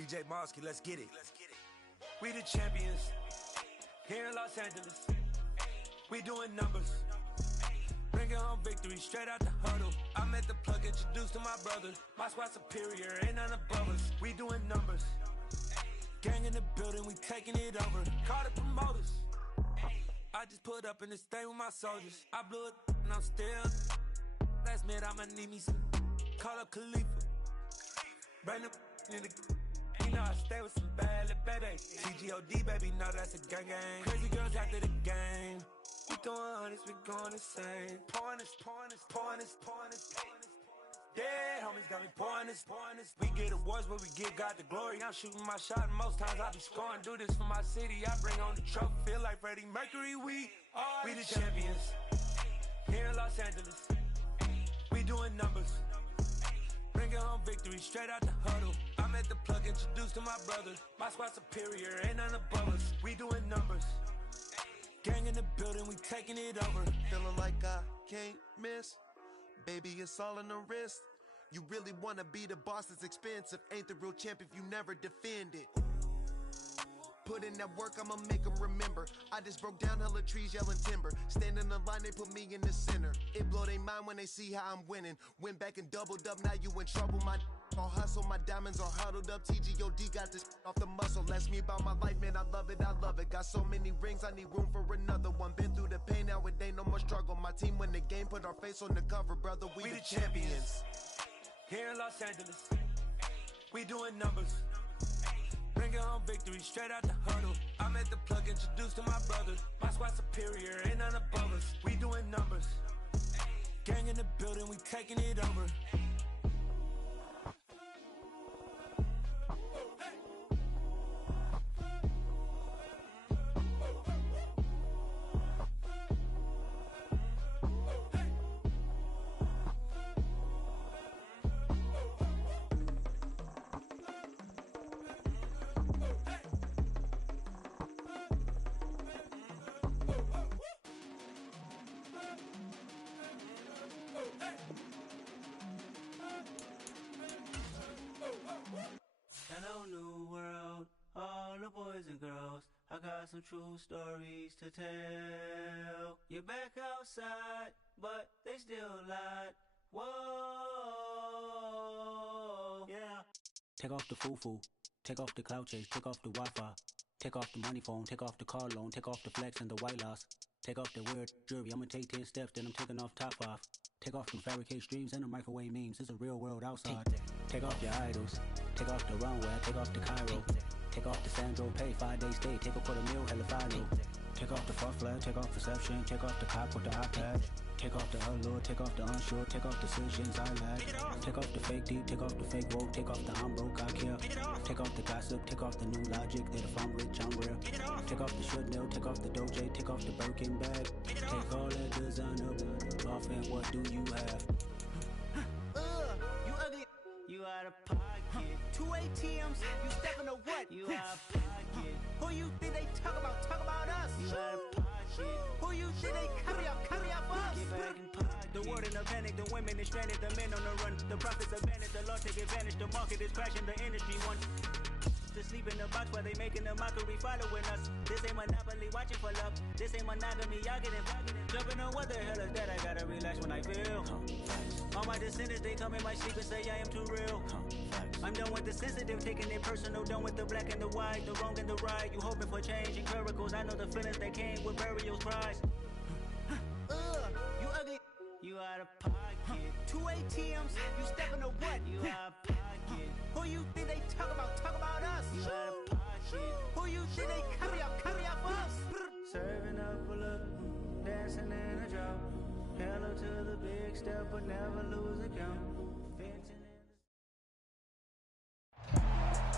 DJ Mosky, let's get it. We the champions here in Los Angeles. We doing numbers. Bringing home victory straight out the huddle. I met the plug, introduced to my brother. My squad superior, ain't none above us. We doing numbers. Gang in the building, we taking it over. Call the promoters. I just put up in this thing with my soldiers. I blew it and I'm still. Last minute I'ma need me some. Call up Khalifa. Bring them in the. You know I stay with some bad little baby. CGOD baby, know that's a gang gang. Crazy girls after the game. We throwing hundreds, we going insane. Pouring this. Yeah, homies got me pouring this. We get awards, but we give God the glory. I'm shooting my shot, and most times I be scoring. Do this for my city, I bring on the trophy. Feel like Freddie Mercury, we the champions here in Los Angeles. We doing numbers. Bringing home victory straight out the huddle. I met the plug, introduced to my brother. My squad superior, ain't none above us. We doing numbers. Gang in the building, we taking it over. Feeling like I can't miss. Baby, it's all in the wrist. You really wanna be the boss, it's expensive. Ain't the real champ if you never defend it. Put in that work, I'ma make them remember. I just broke down hella trees, yelling timber. Stand in the line, they put me in the center. It blow their mind when they see how I'm winning. Went back and doubled up, now you in trouble. My all hustle, my diamonds are huddled up. TGOD got this off the muscle. Ask me about my life, man, I love it. Got so many rings, I need room for another one. Been through the pain, now it ain't no more struggle. My team win the game, put our face on the cover, brother. We the champions. Here in Los Angeles, we doing numbers. Bringing home victory straight out the huddle. I met the plug, introduced to my brother. My squad superior, ain't none above us. We doing numbers. Gang in the building, we taking it over. Hello, new world, all the boys and girls. I got some true stories to tell. You're back outside, but they still lied. Whoa, yeah. Take off the foo-foo, take off the cloud chase, take off the Wi-Fi, take off the money phone, take off the car loan, take off the flex and the white loss, take off the weird jewelry. I'ma take 10 steps, then I'm taking off top 5. Take off them fabricated streams and the microwave memes. It's a real world outside. Take off your idols. Take off the runway. Take off the Cairo. Take off the Sandro Pay. 5 days stay. Take a $250,000. Hella final. Take off the far flag. Take off perception. Take off the cop with the iPad. Take off the allure. Take off the unsure. Take off decisions I lack. Take off the fake deep. Take off the fake woke. Take off the I'm broke. I care. Take off the gossip. Take off the new logic that if I'm rich I'm real. Take off the should know. Take off the Doja. Take off the Birkin bag. Take all that designer off and what do you have? You ugly. You out of pocket. 2 ATMs. You stepping to what? You out of pocket. Who you think they talk about? Talk about us. You out of pocket. Who you think they carry up us? Get back in pocket. The world in a panic. The women is stranded. The men on the run. The profits abandoned. The law take advantage. The market is crashing. The industry wants to sleep in the box while they making a mockery following us. This ain't Monopoly, watching for love. This ain't monogamy, y'all getting jumping on what the hell is that? I gotta relax when I feel. All my descendants, they come in my sleep and say I am too real. I'm done with the sensitive, taking it personal. Done with the black and the white, the wrong and the right. You hoping for change and miracles. I know the feelings that came with burials, cries. You ugly. You out of pocket. 2 ATMs. You stepping to what? You out of pocket. Who you think they talk about? Talk about us. You out of pocket. Who you think they carry up us? Serving up a look, dancing in a drop. Hello to the big step, but never lose a count.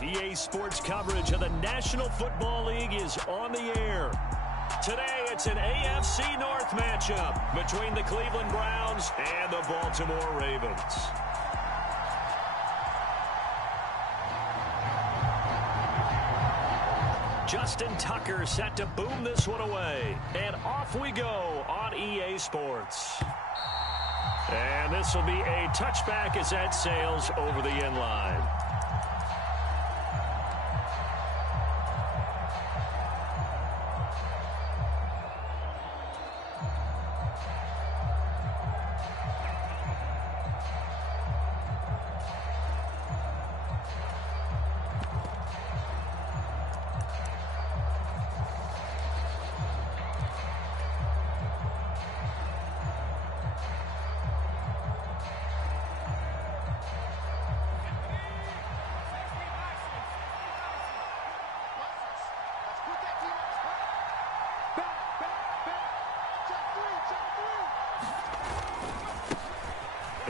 EA Sports coverage of the National Football League is on the air. Today, it's an AFC North matchup between the Cleveland Browns and the Baltimore Ravens. Justin Tucker set to boom this one away. And off we go on EA Sports. And this will be a touchback as that sails over the end line.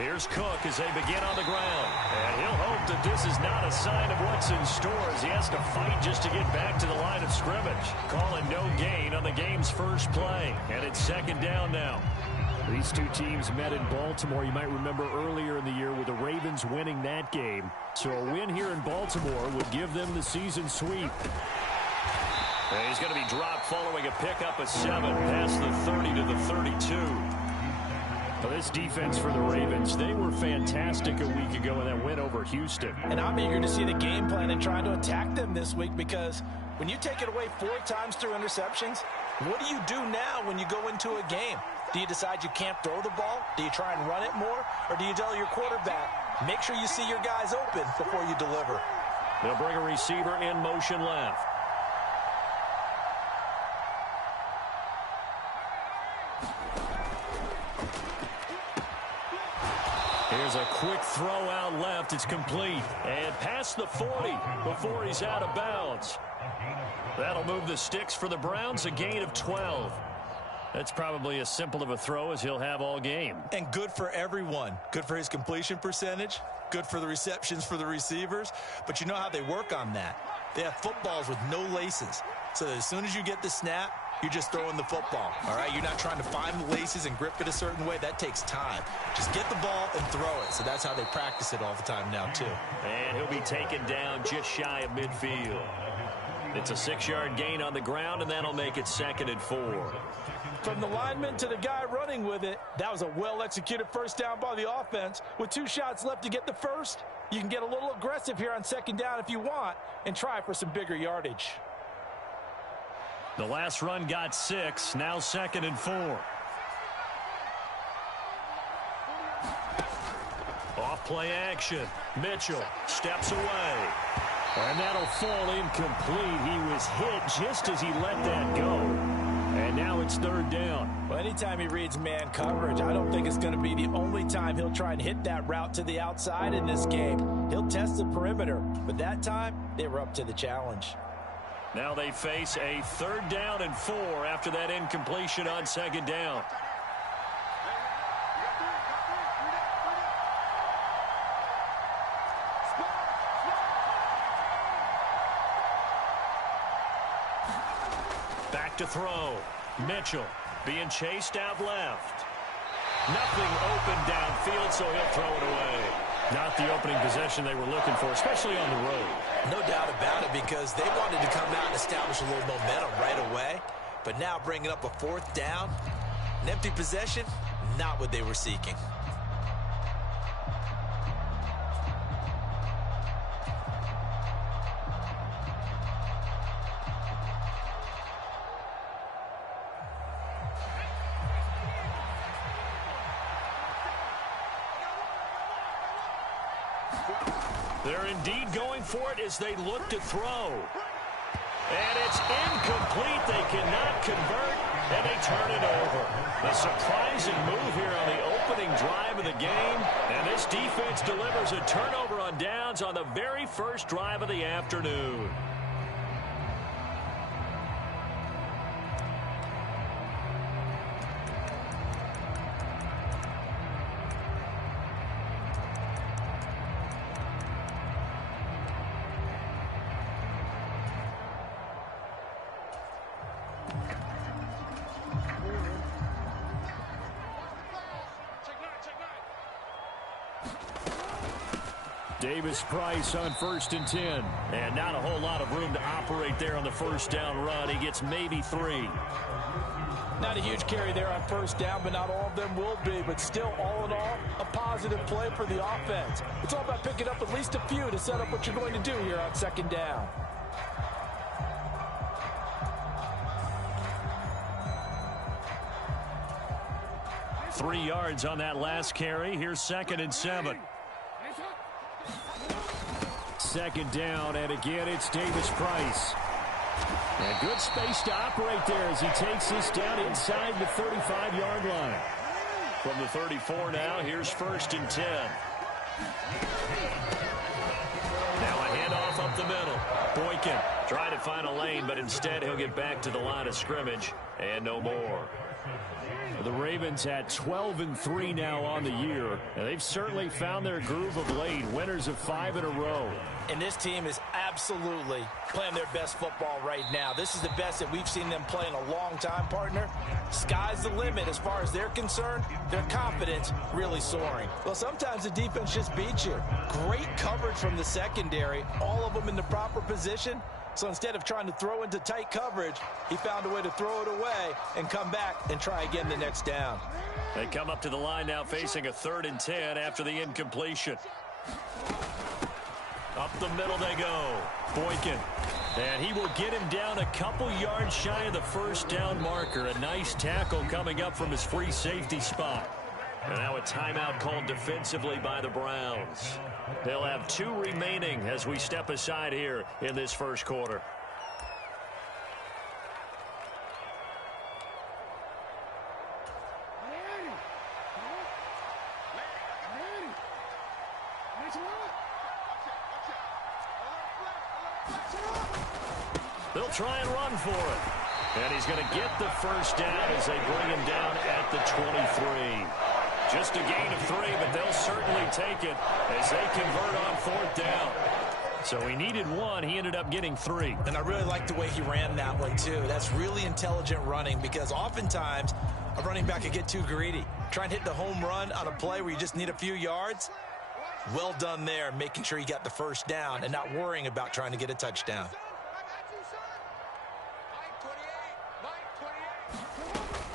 Here's Cook as they begin on the ground. And he'll hope that this is not a sign of what's in store as he has to fight just to get back to the line of scrimmage. Calling no gain on the game's first play. And it's second down now. These two teams met in Baltimore. You might remember earlier in the year with the Ravens winning that game. So a win here in Baltimore would give them the season sweep. And he's going to be dropped following a pickup of 7 past the 30 to the 32. Well, this defense for the Ravens, they were fantastic a week ago in that win over Houston. And I'm eager to see the game plan and trying to attack them this week, because when you take it away 4 times through interceptions, what do you do now when you go into a game? Do you decide you can't throw the ball? Do you try and run it more? Or do you tell your quarterback, make sure you see your guys open before you deliver? They'll bring a receiver in motion left. Here's a quick throw out left. It's complete. And past the 40 before he's out of bounds. That'll move the sticks for the Browns, a gain of 12. That's probably as simple of a throw as he'll have all game. And good for everyone. Good for his completion percentage. Good for the receptions for the receivers. But you know how they work on that. They have footballs with no laces. So that as soon as you get the snap, you're just throwing the football. All right? You're not trying to find the laces and grip it a certain way. That takes time. Just get the ball and throw it. So that's how they practice it all the time now, too. And he'll be taken down just shy of midfield. It's a 6-yard gain on the ground, and that'll make it 2nd and 4. From the lineman to the guy running with it, that was a well-executed first down by the offense. With 2 shots left to get the first, you can get a little aggressive here on 2nd down if you want and try for some bigger yardage. The last run got 6, now 2nd and 4. Off play action. Mitchell steps away. And that'll fall incomplete. He was hit just as he let that go. And now it's 3rd down. Well, anytime he reads man coverage, I don't think it's going to be the only time he'll try and hit that route to the outside in this game. He'll test the perimeter, but that time they were up to the challenge. Now they face a 3rd down and 4 after that incompletion on 2nd down. Back to throw. Mitchell being chased out left. Nothing open downfield, so he'll throw it away. Not the opening possession they were looking for, especially on the road. No doubt about it, because they wanted to come out and establish a little momentum right away. But now bringing up a 4th down, an empty possession, not what they were seeking. They're indeed going for it as they look to throw. And it's incomplete. They cannot convert, and they turn it over. A surprising move here on the opening drive of the game. And this defense delivers a turnover on downs on the very first drive of the afternoon. Davis-Price on 1st and 10. And not a whole lot of room to operate there on the first down run. He gets maybe 3. Not a huge carry there on 1st down, but not all of them will be. But still, all in all, a positive play for the offense. It's all about picking up at least a few to set up what you're going to do here on 2nd down. Three yards on that last carry. Here's 2nd and 7. 2nd down, and again, it's Davis-Price. And good space to operate there as he takes this down inside the 35-yard line. From the 34 now, here's 1st and 10. Now a handoff up the middle. Boykin trying to find a lane, but instead he'll get back to the line of scrimmage, and no more. The Ravens at 12-3 now on the year. And they've certainly found their groove of late. Winners of 5 in a row. And this team is absolutely playing their best football right now. This is the best that we've seen them play in a long time, partner. Sky's the limit as far as they're concerned. Their confidence really soaring. Well, sometimes the defense just beats you. Great coverage from the secondary. All of them in the proper position. So instead of trying to throw into tight coverage, he found a way to throw it away and come back and try again the next down. They come up to the line now facing a 3rd and 10 after the incompletion. Up the middle they go. Boykin. And he will get him down a couple yards shy of the first down marker. A nice tackle coming up from his free safety spot. And now a timeout called defensively by the Browns. They'll have 2 remaining as we step aside here in this first quarter. They'll try and run for it. And he's going to get the first down as they bring him down at the 23. Just a gain of 3, but they'll certainly take it as they convert on 4th down. So he needed 1. He ended up getting 3. And I really like the way he ran that one, too. That's really intelligent running because oftentimes a running back can get too greedy. Try and hit the home run on a play where you just need a few yards. Well done there, making sure he got the first down and not worrying about trying to get a touchdown.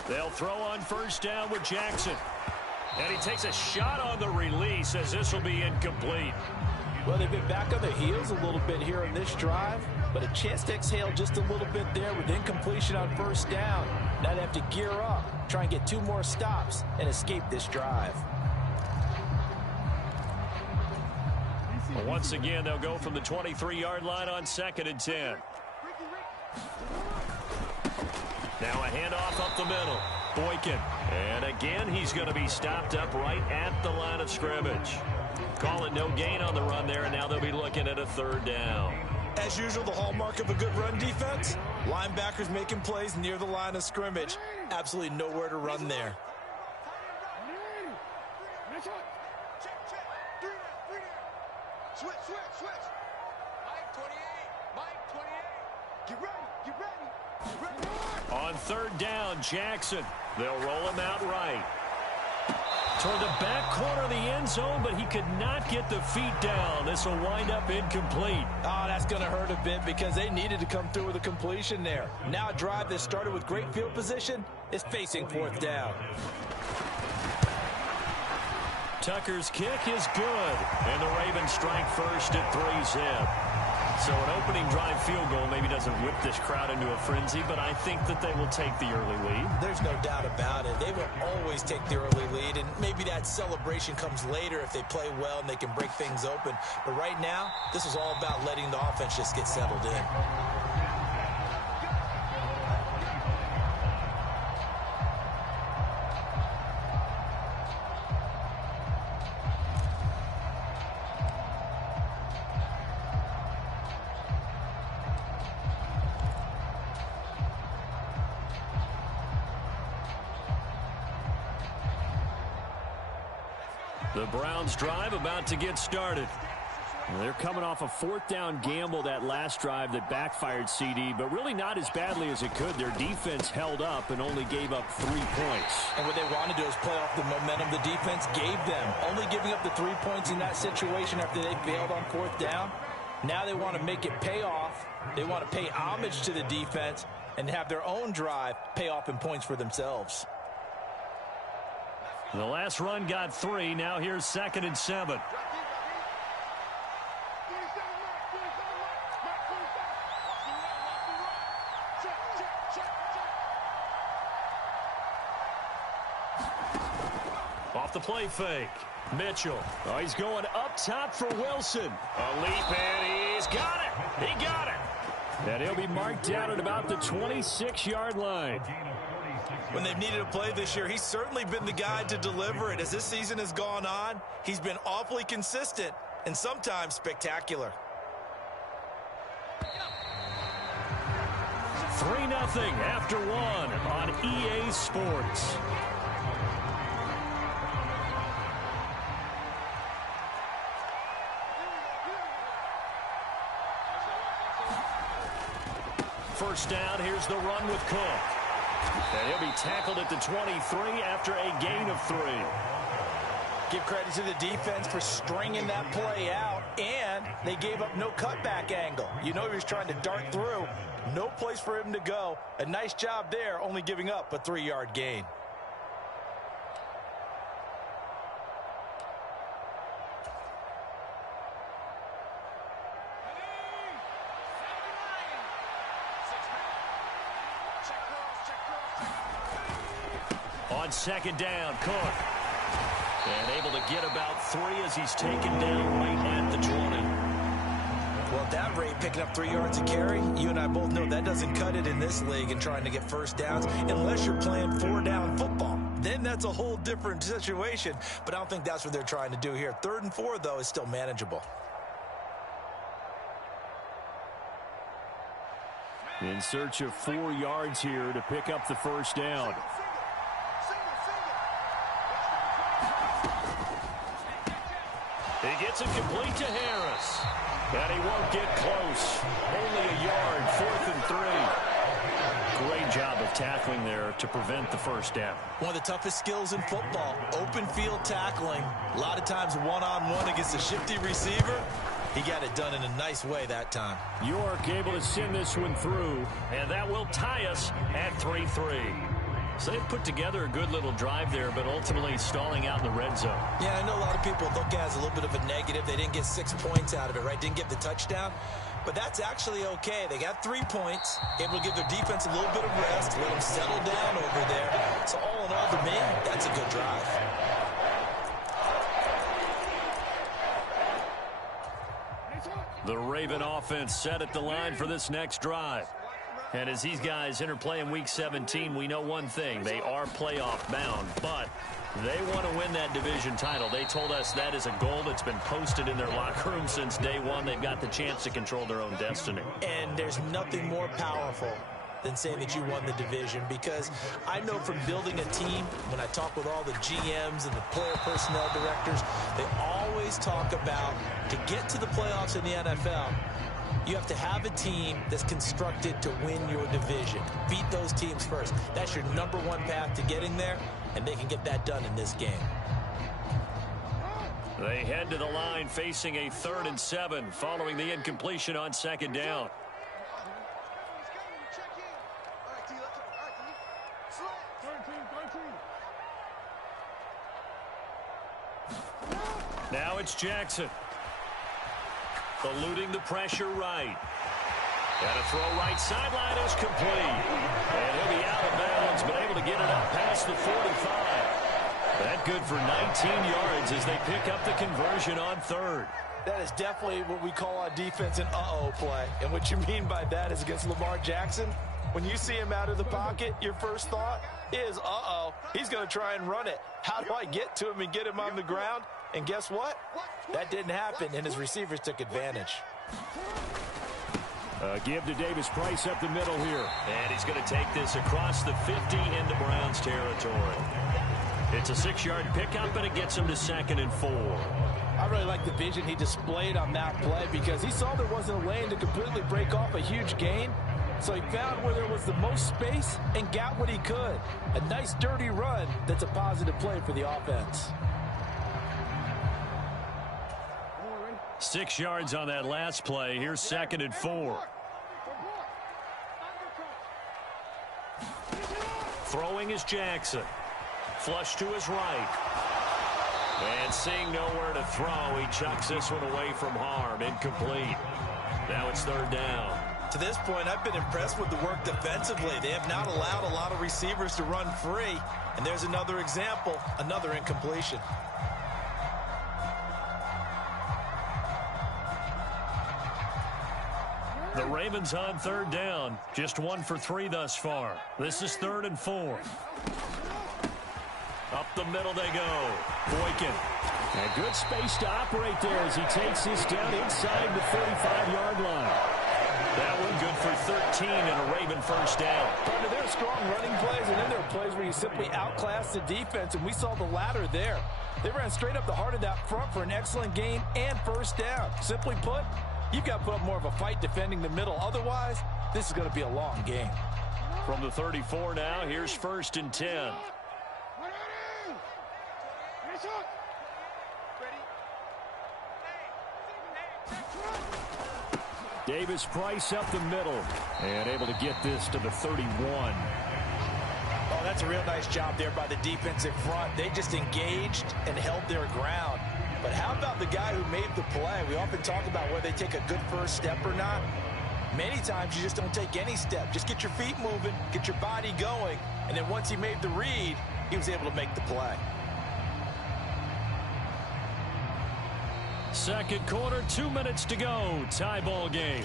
They'll throw on first down with Jackson. And he takes a shot on the release as this will be incomplete. Well, they've been back on their heels a little bit here in this drive, but a chance to exhale just a little bit there with incompletion on first down. Now they have to gear up, try and get 2 more stops and escape this drive. Well, once again, they'll go from the 23-yard line on 2nd and 10. Now a handoff up the middle. Boykin. And again, he's going to be stopped up right at the line of scrimmage. Call it no gain on the run there, and now they'll be looking at a 3rd down. As usual, the hallmark of a good run defense, linebackers making plays near the line of scrimmage. Absolutely nowhere to run there. Switch. Mike 28. Get ready. On 3rd down, Jackson. They'll roll him out right. Toward the back corner of the end zone, but he could not get the feet down. This will wind up incomplete. Oh, that's going to hurt a bit because they needed to come through with a completion there. Now a drive that started with great field position is facing 4th down. Tucker's kick is good, and the Ravens strike first at 3-zip. So an opening drive field goal maybe doesn't whip this crowd into a frenzy, but I think that they will take the early lead. There's no doubt about it. They will always take the early lead, and maybe that celebration comes later if they play well and they can break things open. But right now, this is all about letting the offense just get settled in. The Browns drive about to get started. Well, they're coming off a 4th down gamble that last drive that backfired CD, but really not as badly as it could. Their defense held up and only gave up 3 points. And what they want to do is play off the momentum the defense gave them. Only giving up the 3 points in that situation after they failed on 4th down. Now they want to make it pay off. They want to pay homage to the defense and have their own drive pay off in points for themselves. The last run got 3. Now here's 2nd and 7. Off the play fake. Mitchell. Oh, he's going up top for Wilson. A leap, and he's got it. He got it. And he'll be marked down at about the 26-yard line. When they've needed a play this year, he's certainly been the guy to deliver it. As this season has gone on, he's been awfully consistent and sometimes spectacular. 3-0 after one on EA Sports. First down, here's the run with Cook. And he'll be tackled at the 23 after a gain of 3. Give credit to the defense for stringing that play out, and they gave up no cutback angle. You know he was trying to dart through. No place for him to go. A nice job there, only giving up a 3-yard gain. On second down, Cook. And able to get about 3 as he's taken down right at the 20. Well, at that rate, picking up 3 yards a carry, you and I both know that doesn't cut it in this league and trying to get first downs unless you're playing 4-down football. Then that's a whole different situation, but I don't think that's what they're trying to do here. 3rd and 4, though, is still manageable. In search of 4 yards here to pick up the first down. He gets it complete to Harris. And he won't get close. Only a yard, 4th and 3. Great job of tackling there to prevent the first down. One of the toughest skills in football, open field tackling. A lot of times one-on-one against a shifty receiver. He got it done in a nice way that time. York able to send this one through, and that will tie us at 3-3. So they put together a good little drive there, but ultimately stalling out in the red zone. Yeah, I know a lot of people look at it as a little bit of a negative. They didn't get 6 points out of it, right? Didn't get the touchdown. But that's actually okay. They got 3 points, able to give their defense a little bit of rest, let them settle down over there. So all in all, to me, that's a good drive. The Raven offense set at the line for this next drive. And as these guys interplay in Week 17, we know one thing. They are playoff bound, but they want to win that division title. They told us that is a goal that's been posted in their locker room since day one. They've got the chance to control their own destiny. And there's nothing more powerful than saying that you won the division, because I know from building a team, when I talk with all the GMs and the player personnel directors, they always talk about to get to the playoffs in the NFL, you have to have a team that's constructed to win your division. Beat those teams first. That's your #1 path to getting there, and they can get that done in this game. They head to the line facing a 3rd and 7 following the incompletion on second down. Now it's Jackson. Eluding the pressure right. And a throw right sideline is complete. And he'll be out of bounds, but able to get it up past the 45. That good for 19 yards as they pick up the conversion on 3rd. That is definitely what we call on defense an uh-oh play. And what you mean by that is against Lamar Jackson, when you see him out of the pocket, your first thought is, uh-oh, he's going to try and run it. How do I get to him and get him on the ground? And guess what? That didn't happen, and his receivers took advantage. Give to Davis Price up the middle here. And he's going to take this across the 50 into Browns territory. It's a 6-yard pickup, and it gets him to 2nd and 4. I really like the vision he displayed on that play, because he saw there wasn't a lane to completely break off a huge gain. So he found where there was the most space and got what he could. A nice dirty run that's a positive play for the offense. 6 yards on that last play. Here's 2nd and 4. Throwing is Jackson. Flush to his right. And seeing nowhere to throw, he chucks this one away from harm. Incomplete. Now it's 3rd down. To this point, I've been impressed with the work defensively. They have not allowed a lot of receivers to run free. And there's another example, another incompletion. The Ravens on 3rd down. Just 1 for 3 thus far. This is 3rd and 4. Up the middle they go. Boykin. And good space to operate there as he takes this down inside the 35-yard line. That one good for 13 and a Raven first down. Partner, there are strong running plays, and then there are plays where you simply outclass the defense, and we saw the latter there. They ran straight up the heart of that front for an excellent gain and first down. Simply put, you've got to put up more of a fight defending the middle. Otherwise, this is going to be a long game. From the 34 now, here's 1st and 10. Davis Price up the middle and able to get this to the 31. Oh, that's a real nice job there by the defensive front. They just engaged and held their ground. But how about the guy who made the play? We often talk about whether they take a good first step or not. Many times you just don't take any step. Just get your feet moving, get your body going, and then once he made the read, he was able to make the play. Second quarter, 2 minutes to go. Tie ball game.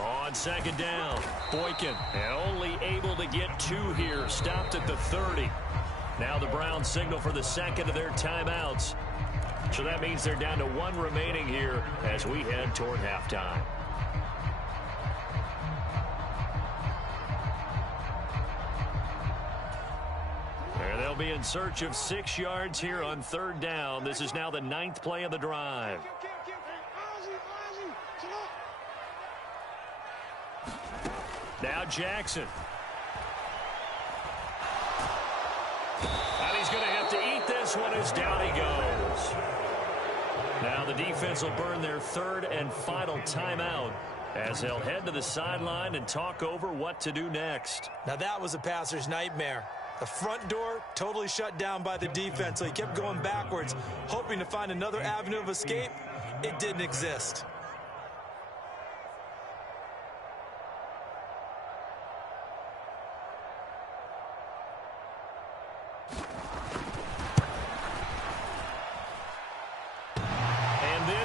On second down, Boykin, and only able to get 2 here, stopped at the 30. Now the Browns signal for the second of their timeouts. So that means they're down to 1 remaining here as we head toward halftime. And they'll be in search of 6 yards here on 3rd down. This is now the 9th play of the drive. Now Jackson. And he's going to have to eat this one as down he goes. Now the defense will burn their 3rd and final timeout as they'll head to the sideline and talk over what to do next. Now that was a passer's nightmare. The front door totally shut down by the defense, so he kept going backwards, hoping to find another avenue of escape. It didn't exist.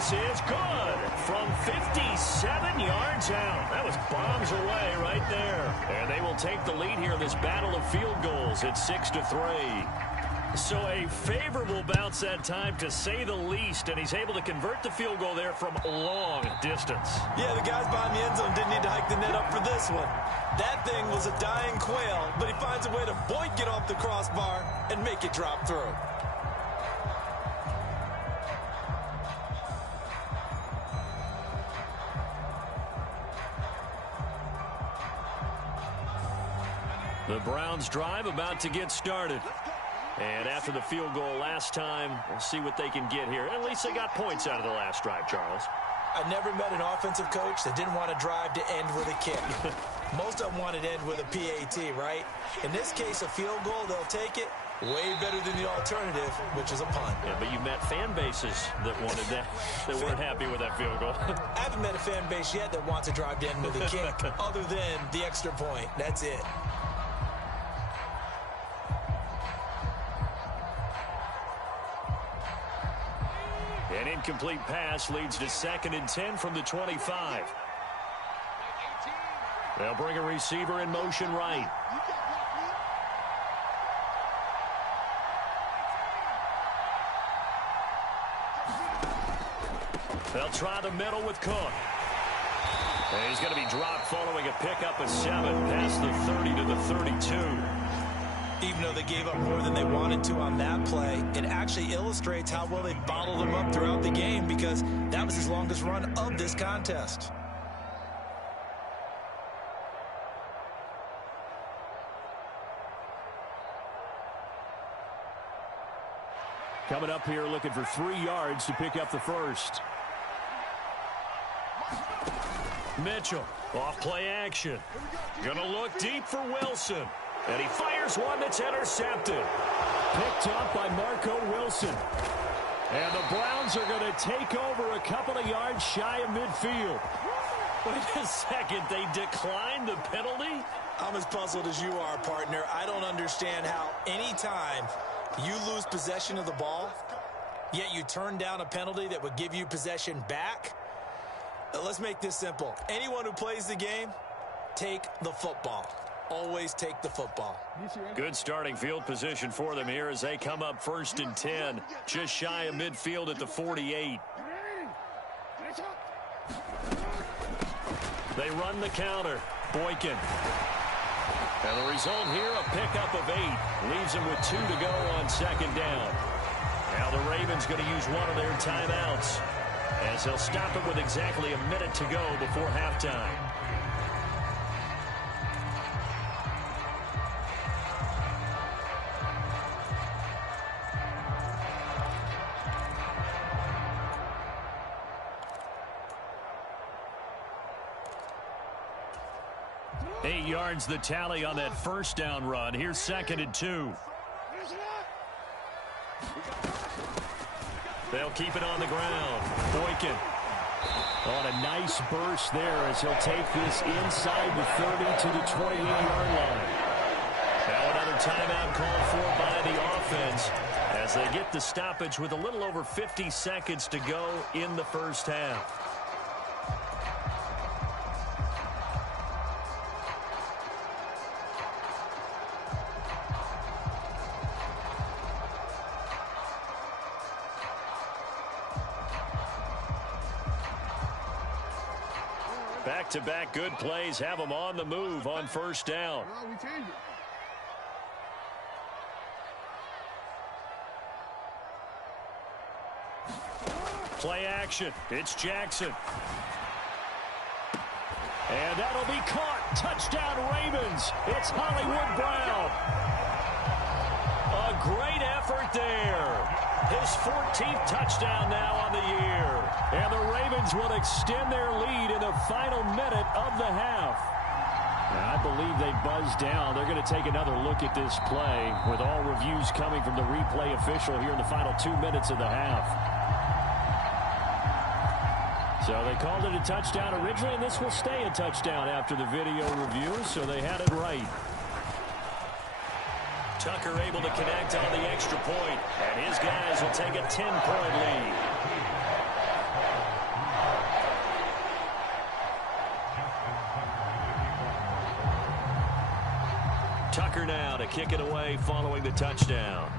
Is good from 57 yards out. That was bombs away right there. And they will take the lead here in this battle of field goals at 6-3. So a favorable bounce that time, to say the least, and he's able to convert the field goal there from long distance. Yeah, the guys behind the end zone didn't need to hike the net up for this one. That thing was a dying quail, but he finds a way to boink it off the crossbar and make it drop through. The Browns drive about to get started. And after the field goal last time, we'll see what they can get here. At least they got points out of the last drive, Charles. I never met an offensive coach that didn't want to drive to end with a kick. Most of them wanted to end with a PAT, right? In this case, a field goal, they'll take it. Way better than the alternative, which is a punt. Yeah, but you met fan bases that wanted that, that weren't happy with that field goal. I haven't met a fan base yet that wants to drive to end with a kick, other than the extra point. That's it. An incomplete pass leads to 2nd and 10 from the 25. They'll bring a receiver in motion right. They'll try the middle with Cook. And he's going to be dropped following a pickup of 7 past the 30 to the 32. Even though they gave up more than they wanted to on that play, it actually illustrates how well they bottled them up throughout the game, because that was his longest run of this contest. Coming up here looking for 3 yards to pick up the first. Mitchell, off play action. Gonna look deep for Wilson. And he fires one that's intercepted. Picked up by Marco Wilson. And the Browns are going to take over a couple of yards shy of midfield. Wait a second, they declined the penalty? I'm as puzzled as you are, partner. I don't understand how anytime you lose possession of the ball, yet you turn down a penalty that would give you possession back. Let's make this simple. Anyone who plays the game, take the football. Always take the football. Good starting field position for them here as they come up 1st and 10. Just shy of midfield at the 48. They run the counter. Boykin. And the result here, a pickup of 8. Leaves them with 2 to go on 2nd down. Now the Ravens going to use one of their timeouts as they'll stop it with exactly a minute to go before halftime. Eight yards the tally on that 1st down run. Here's 2nd and 2. They'll keep it on the ground. Boykin on a nice burst there as he'll take this inside the 30 to the 28-yard line. Now another timeout called for by the offense as they get the stoppage with a little over 50 seconds to go in the 1st half. Back-to-back good plays have them on the move on 1st down. Play action. It's Jackson. And that'll be caught. Touchdown Ravens. It's Hollywood Brown. A great effort there. His 14th touchdown now on the year. And the Ravens will extend their lead in the final minute of the half. Now, I believe they buzzed down. They're going to take another look at this play with all reviews coming from the replay official here in the final 2 minutes of the half. So they called it a touchdown originally, and this will stay a touchdown after the video review, so they had it right. Tucker able to connect on the extra point, and his guys will take a 10-point lead. Tucker now to kick it away following the touchdown.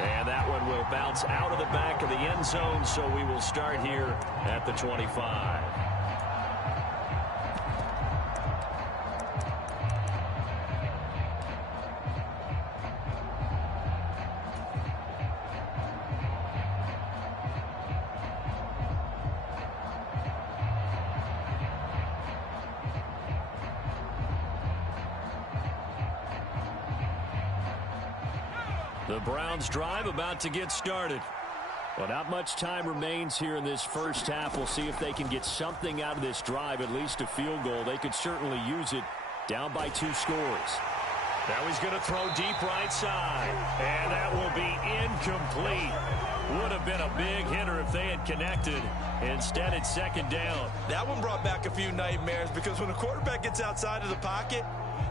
And that one will bounce out of the back of the end zone, so we will start here at the 25. The Browns drive about to get started. Well, not much time remains here in this 1st half. We'll see if they can get something out of this drive, at least a field goal. They could certainly use it down by 2 scores. Now he's going to throw deep right side. And that will be incomplete. Would have been a big hitter if they had connected. Instead, it's 2nd down. That one brought back a few nightmares because when a quarterback gets outside of the pocket,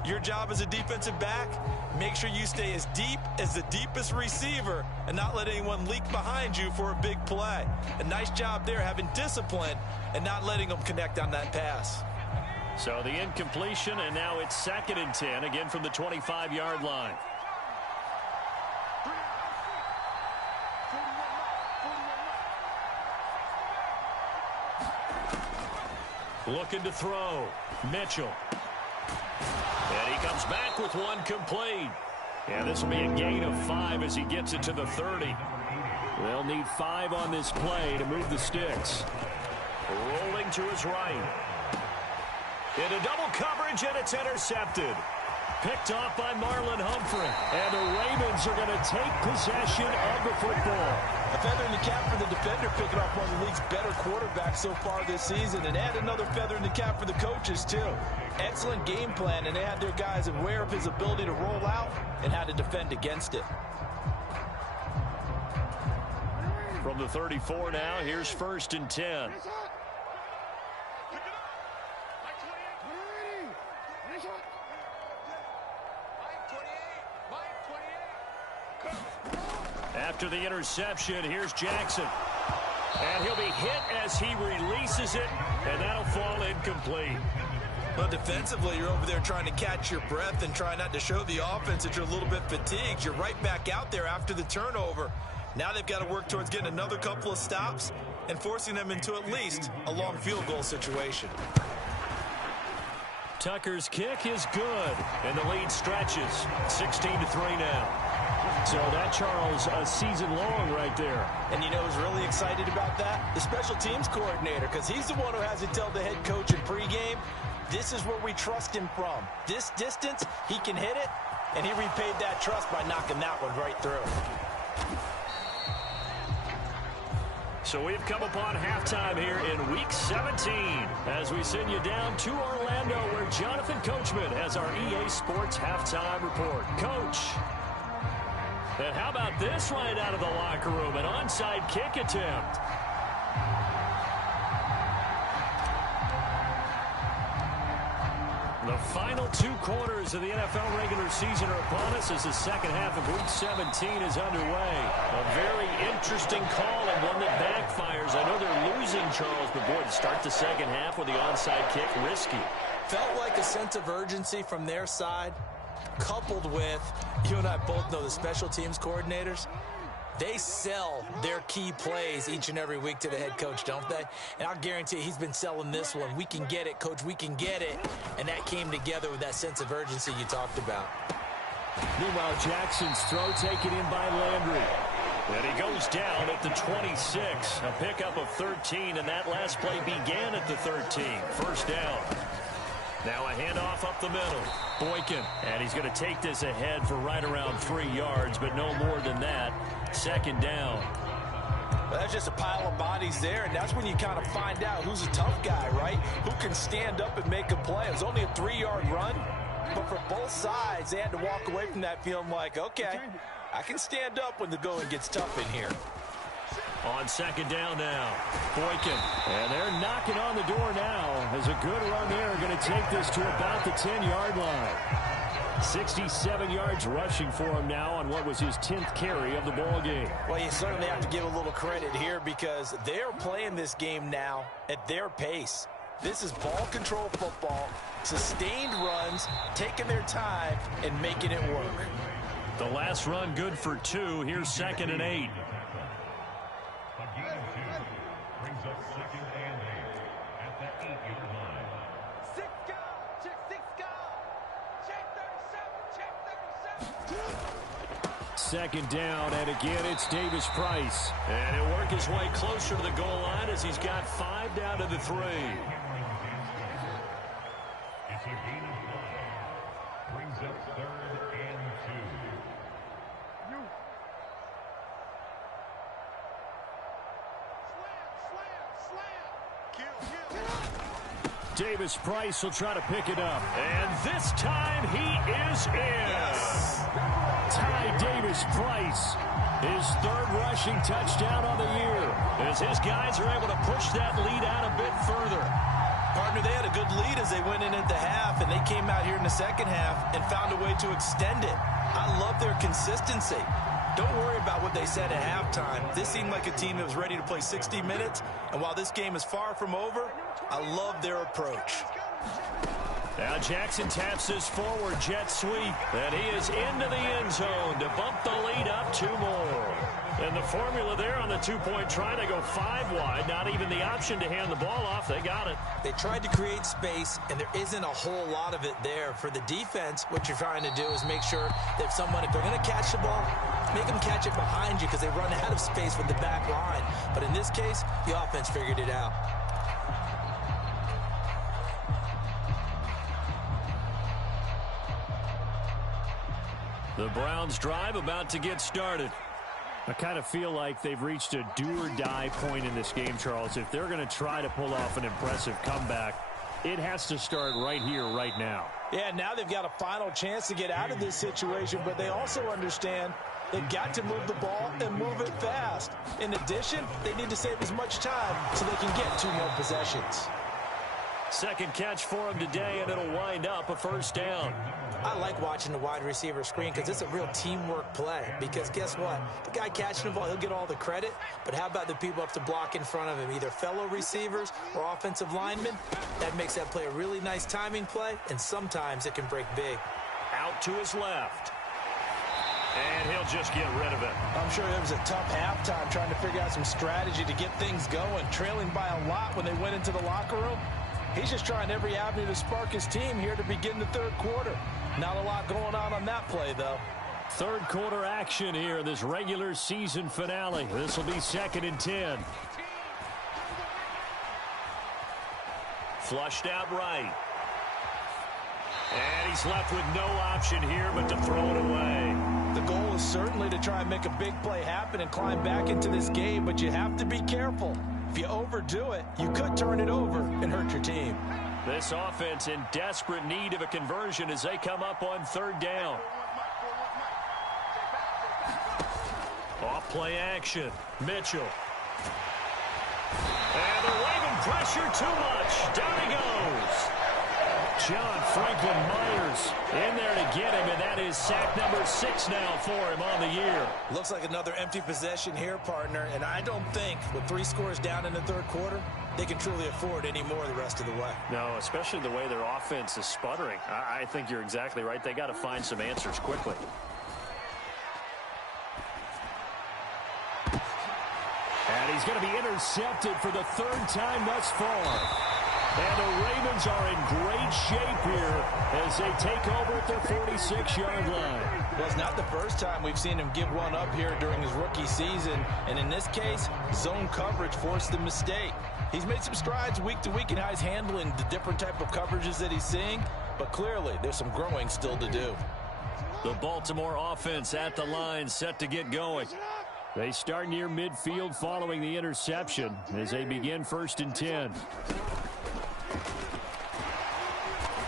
your job as a defensive back, make sure you stay as deep as the deepest receiver and not let anyone leak behind you for a big play. A nice job there having discipline and not letting them connect on that pass. So the incompletion, and now it's 2nd and 10, again from the 25-yard line. Looking to throw. Mitchell. And he comes back with one complete. And this will be a gain of 5 as he gets it to the 30. They'll need 5 on this play to move the sticks. Rolling to his right. Into double coverage, and it's intercepted. Picked off by Marlon Humphrey. And the Ravens are going to take possession of the football. A feather in the cap for the defender, picking off one of the league's better quarterbacks so far this season. And add another feather in the cap for the coaches, too. Excellent game plan, and they had their guys aware of his ability to roll out and how to defend against it. From the 34 now. Here's 1st and 10. After the interception, here's Jackson. And he'll be hit as he releases it, and that'll fall incomplete. Well, defensively, you're over there trying to catch your breath and try not to show the offense that you're a little bit fatigued. You're right back out there after the turnover. Now they've got to work towards getting another couple of stops and forcing them into at least a long field goal situation. Tucker's kick is good, and the lead stretches. 16-3 now. So that, Charles, a season long right there. And you know who's really excited about that? The special teams coordinator, because he's the one who has to tell the head coach in pregame, this is where we trust him from. This distance, he can hit it, and he repaid that trust by knocking that one right through. So we've come upon halftime here in Week 17 as we send you down to Orlando where Jonathan Coachman has our EA Sports Halftime Report. Coach. And how about this right out of the locker room? An onside kick attempt. The final 2 quarters of the NFL regular season are upon us as the second half of Week 17 is underway. A very interesting call and one that backfires. I know they're losing, Charles, but boy, to start the second half with the onside kick, risky. Felt like a sense of urgency from their side, coupled with, you and I both know the special teams coordinators, they sell their key plays each and every week to the head coach, don't they? And I'll guarantee he's been selling this one. We can get it, coach, we can get it. And that came together with that sense of urgency you talked about. Meanwhile, Jackson's throw taken in by Landry. And he goes down at the 26. A pickup of 13, and that last play began at the 13. First down. Now a handoff up the middle. Boykin. And he's going to take this ahead for right around 3 yards, but no more than that. Second down. Well, that's just a pile of bodies there, and that's when you kind of find out who's a tough guy, right? Who can stand up and make a play. It was only a 3-yard run, but for both sides, they had to walk away from that feeling like, okay, I can stand up when the going gets tough in here. On second down now, Boykin. And they're knocking on the door now as a good run there. Going to take this to about the 10-yard line. 67 yards rushing for him now on what was his 10th carry of the ball game. Well, you certainly have to give a little credit here because they're playing this game now at their pace. This is ball control football, sustained runs, taking their time, and making it work. The last run good for 2. Here's 2nd and 8. Brings up 2nd and 8 at the 8-yard line. 6 guard, check 6 guard. Check 37, check 37. 2nd down, and again it's Davis Price. And he'll work his way closer to the goal line as he's got 5 down to the 3. It's a gain of 5. Brings up 3rd and 2. Davis Price will try to pick it up. And this time he is in. Yes. Ty Davis Price, his 3rd rushing touchdown on the year, as his guys are able to push that lead out a bit further. Partner, they had a good lead as they went in at the half, and they came out here in the second half and found a way to extend it. I love their consistency. Don't worry about what they said at halftime. This seemed like a team that was ready to play 60 minutes, and while this game is far from over, I love their approach. Now Jackson taps this forward jet sweep, and he is into the end zone to bump the lead up 2 more. And the formula there on the 2-point try to go 5 wide, not even the option to hand the ball off. They got it. They tried to create space, and there isn't a whole lot of it there. For the defense, what you're trying to do is make sure that if they're going to catch the ball, make them catch it behind you because they run out of space with the back line. But in this case, the offense figured it out. The Browns drive about to get started. I kind of feel like they've reached a do-or-die point in this game, Charles. If they're going to try to pull off an impressive comeback, it has to start right here, right now. Yeah, now they've got a final chance to get out of this situation, but they also understand They've got to move the ball and move it fast. In addition, they need to save as much time so they can get 2 more possessions. Second catch for him today, and it'll wind up a first down. I like watching the wide receiver screen because it's a real teamwork play. Because guess what? The guy catching the ball, he'll get all the credit. But how about the people up to block in front of him, either fellow receivers or offensive linemen? That makes that play a really nice timing play, and sometimes it can break big. Out to his left. And he'll just get rid of it. I'm sure it was a tough halftime trying to figure out some strategy to get things going, trailing by a lot when they went into the locker room. He's just trying every avenue to spark his team here to begin the third quarter. Not a lot going on that play, though. Third quarter action here, this regular season finale. This will be 2nd and 10. Flushed out right. And he's left with no option here but to throw it away. The goal is certainly to try and make a big play happen and climb back into this game, but you have to be careful. If you overdo it, you could turn it over and hurt your team. This offense in desperate need of a conversion as they come up on 3rd down. Off play action. Mitchell. And the Raven pressure too much. Down he goes. John Franklin Myers in there to get him, and that is sack number 6 now for him on the year. Looks like another empty possession here, partner, and I don't think with 3 scores down in the third quarter, they can truly afford any more the rest of the way. No, especially the way their offense is sputtering. I think you're exactly right. They got to find some answers quickly. And he's going to be intercepted for the 3rd time thus far. And the Ravens are in great shape here as they take over at their 46-yard line. Well, it's not the first time we've seen him give one up here during his rookie season. And in this case, zone coverage forced the mistake. He's made some strides week to week in how he's handling the different type of coverages that he's seeing. But clearly, there's some growing still to do. The Baltimore offense at the line, set to get going. They start near midfield following the interception as they begin 1st and 10.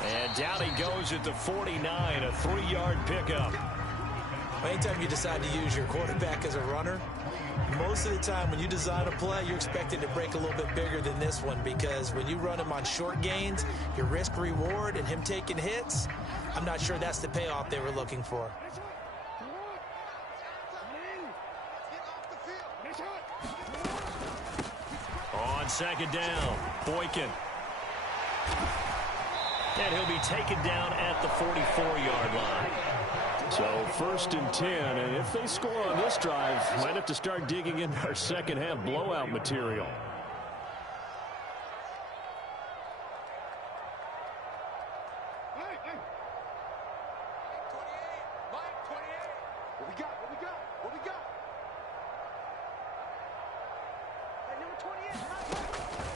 And down he goes at the 49, a 3-yard pickup. Anytime you decide to use your quarterback as a runner, most of the time when you design a play, you're expecting to break a little bit bigger than this one, because when you run him on short gains, your risk-reward and him taking hits, I'm not sure that's the payoff they were looking for. On 2nd down, Boykin. And he'll be taken down at the 44-yard line. So 1st and 10, and if they score on this drive, might have to start digging into our second half blowout material.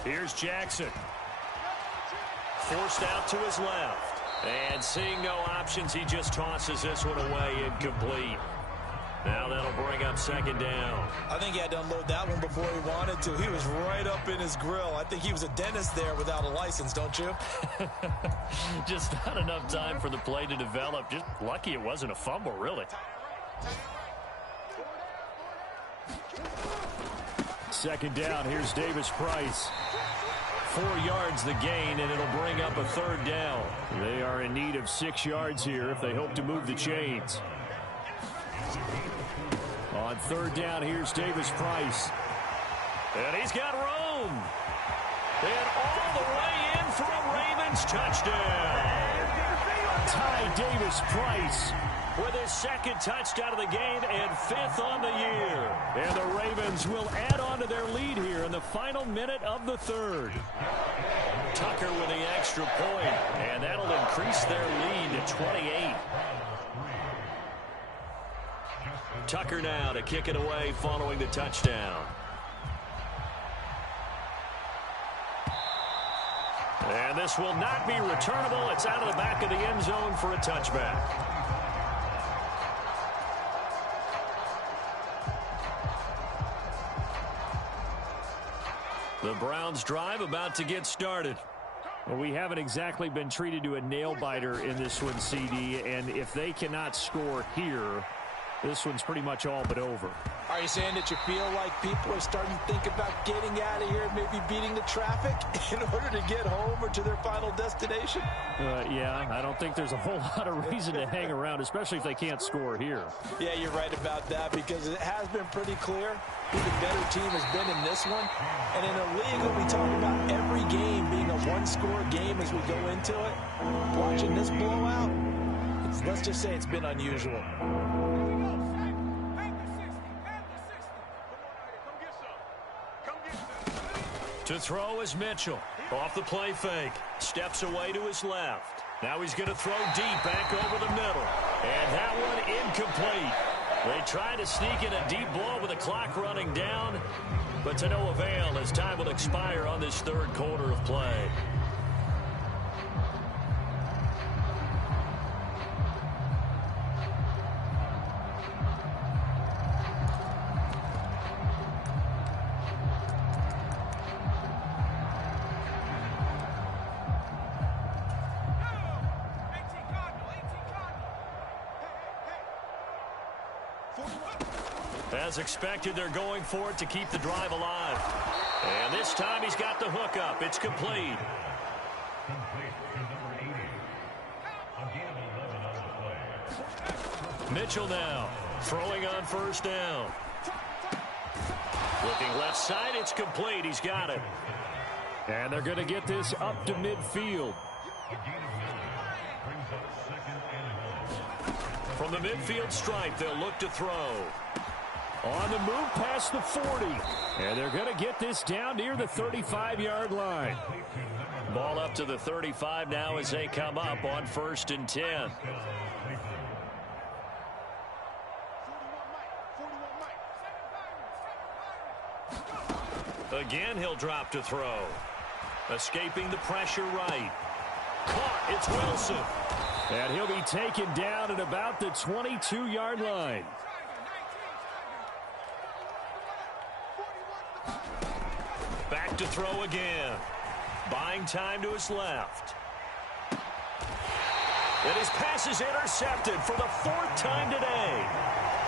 Here's Jackson. Forced out to his left. And seeing no options, he just tosses this one away incomplete. Now that'll bring up 2nd down. I think he had to unload that one before he wanted to. He was right up in his grill. I think he was a dentist there without a license, don't you? Just not enough time for the play to develop. Just lucky it wasn't a fumble, really. 2nd down, here's Davis Price. 4 yards the gain, and it'll bring up a 3rd down. They are in need of 6 yards here if they hope to move the chains. On 3rd down, here's Davis Price. And he's got room. And all the way in for a Ravens touchdown. Ty Davis Price with his 2nd touchdown of the game and 5th on the year. And the Ravens will add on to their lead here in the final minute of the 3rd. Tucker with the extra point, and that'll increase their lead to 28. Tucker now to kick it away following the touchdown. And this will not be returnable. It's out of the back of the end zone for a touchback. The Browns drive about to get started. Well, we haven't exactly been treated to a nail-biter in this one, CD, and if they cannot score here, this one's pretty much all but over. Are you saying that you feel like people are starting to think about getting out of here, maybe beating the traffic in order to get home or to their final destination? Yeah, I don't think there's a whole lot of reason to hang around, especially if they can't score here. Yeah, you're right about that, because it has been pretty clear who the better team has been in this one. And in a league when we talk about every game being a one-score game as we go into it, watching this blowout, let's just say it's been unusual. To throw is Mitchell. Off the play fake. Steps away to his left. Now he's going to throw deep back over the middle. And that one incomplete. They try to sneak in a deep ball with the clock running down, but to no avail as time will expire on this third quarter of play. As expected, they're going for it to keep the drive alive. And this time he's got the hook up. It's complete. Mitchell now throwing on first down. Looking left side, it's complete. He's got it. And they're going to get this up to midfield. From the midfield stripe, they'll look to throw. On the move past the 40. And they're going to get this down near the 35-yard line. Ball up to the 35 now as they come up on 1st and 10. Again, he'll drop to throw. Escaping the pressure right. Caught. It's Wilson. And he'll be taken down at about the 22-yard line. Back to throw again. Buying time to his left. And his pass is intercepted for the 4th time today.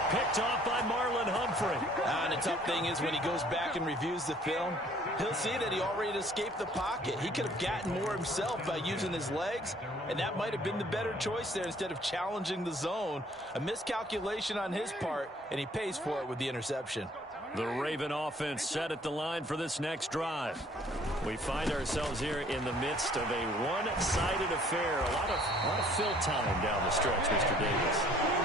Picked off by Marlon Humphrey. And the tough thing is when he goes back and reviews the film, he'll see that he already escaped the pocket. He could have gotten more himself by using his legs, and that might have been the better choice there instead of challenging the zone. A miscalculation on his part, and he pays for it with the interception. The Raven offense set at the line for this next drive. We find ourselves here in the midst of a one-sided affair. A lot of fill time down the stretch, Mr. Davis.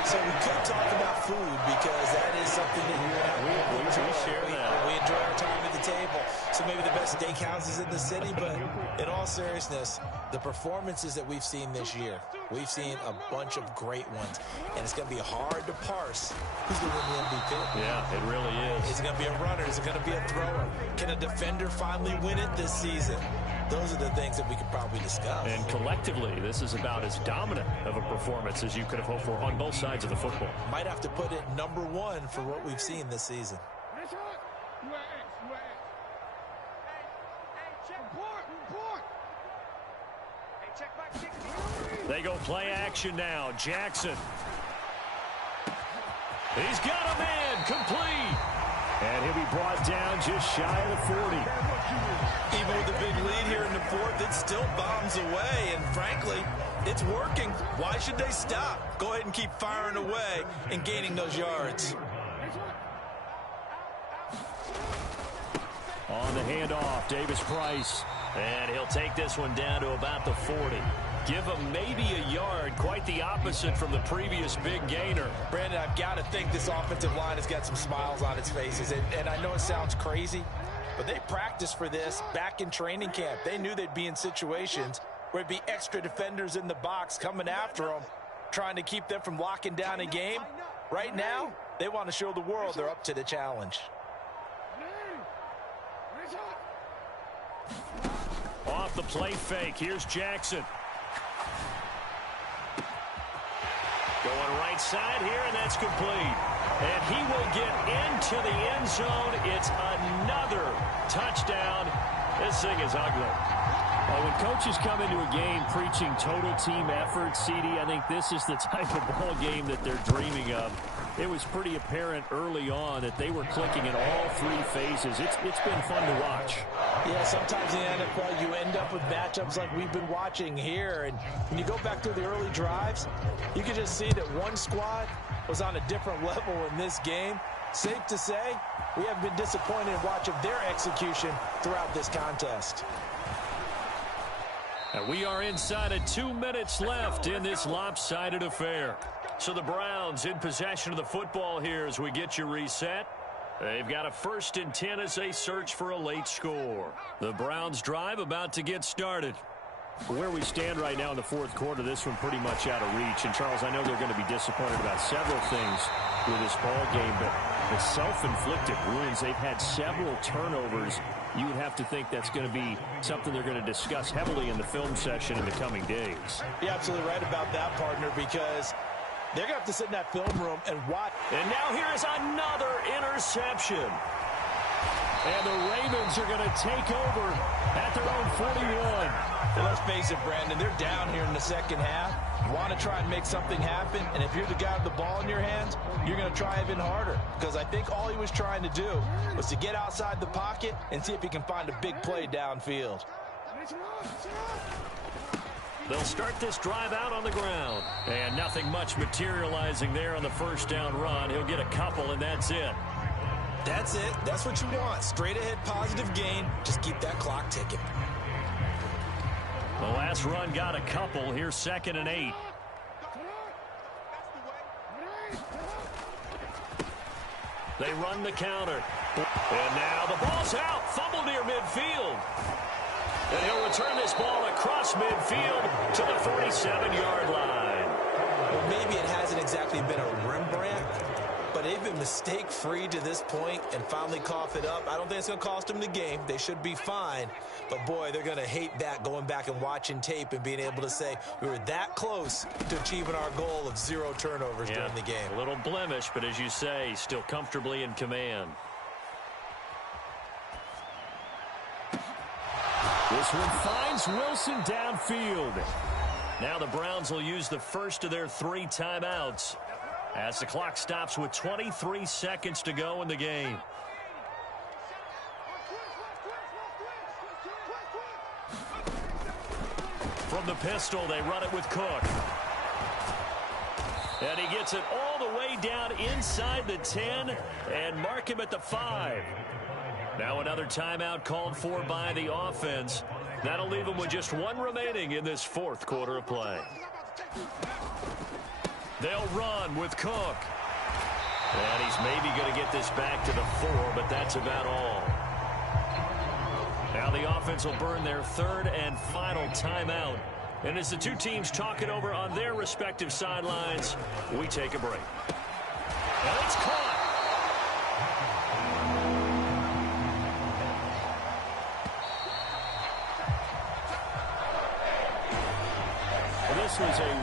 So we could talk about food because that is something that we share that. We enjoy our time at the table. So maybe the best steakhouses in the city, but in all seriousness, the performances that we've seen this year, we've seen a bunch of great ones, and it's going to be hard to parse who's going to win the MVP. Yeah, it really is. Is it going to be a runner? Is it going to be a thrower? Can a defender finally win it this season? Those are the things that we could probably discuss. And collectively, this is about as dominant of a performance as you could have hoped for on both sides of the football. Might have to put it #1 for what we've seen this season. They go play action now. Jackson. He's got a man complete. And he'll be brought down just shy of the 40. Even with the big lead here in the 4th, it still bombs away. And frankly, it's working. Why should they stop? Go ahead and keep firing away and gaining those yards. On the handoff, Davis Price. And he'll take this one down to about the 40. Give him maybe a yard, quite the opposite from the previous big gainer. Brandon, I've got to think this offensive line has got some smiles on its faces. And I know it sounds crazy, but they practiced for this back in training camp. They knew they'd be in situations where it'd be extra defenders in the box coming after them, trying to keep them from locking down a game. Right now, they want to show the world they're up to the challenge. Off the play fake, here's Jackson. Going right side here, and that's complete. And he will get into the end zone. It's another touchdown. This thing is ugly. Well, when coaches come into a game preaching total team effort, CD, I think this is the type of ball game that they're dreaming of. It was pretty apparent early on that they were clicking in all three phases. It's been fun to watch. Yeah, sometimes in the NFL you end up with matchups like we've been watching here. And when you go back through the early drives, you can just see that one squad was on a different level in this game. Safe to say, we have been disappointed in watching their execution throughout this contest. And we are inside of 2 minutes left in this lopsided affair. So the Browns in possession of the football here as we get you reset. They've got a 1st and 10 as they search for a late score. The Browns drive about to get started. Where we stand right now in the fourth quarter, this one pretty much out of reach. And, Charles, I know they're going to be disappointed about several things with this ball game, but the self-inflicted wounds, they've had several turnovers. You would have to think that's going to be something they're going to discuss heavily in the film session in the coming days. You're absolutely right about that, partner, because they're going to have to sit in that film room and watch. And now here is another interception. And the Ravens are going to take over at their own 41. Well, let's face it, Brandon, they're down here in the second half. You want to try and make something happen, and if you're the guy with the ball in your hands, you're going to try even harder. Because I think all he was trying to do was to get outside the pocket and see if he can find a big play downfield. They'll start this drive out on the ground. And nothing much materializing there on the first down run. He'll get a couple, and that's it. That's it. That's what you want. Straight ahead positive gain. Just keep that clock ticking. The last run got a couple. Here's 2nd and 8. They run the counter. And now the ball's out. Fumble near midfield. And he'll return this ball across midfield to the 47-yard line. Well, maybe it hasn't exactly been a Rembrandt, but they've been mistake-free to this point and finally cough it up. I don't think it's going to cost them the game. They should be fine. But, boy, they're going to hate that, going back and watching tape and being able to say we were that close to achieving our goal of 0 turnovers during the game. A little blemish, but as you say, still comfortably in command. This one finds Wilson downfield. Now the Browns will use the first of their 3 timeouts as the clock stops with 23 seconds to go in the game. From the pistol, they run it with Cook. And he gets it all the way down inside the 10 and mark him at the 5. Now another timeout called for by the offense. That'll leave them with just 1 remaining in this fourth quarter of play. They'll run with Cook. And he's maybe going to get this back to the 4, but that's about all. Now the offense will burn their 3rd and final timeout. And as the two teams talk it over on their respective sidelines, we take a break. And it's caught. This was a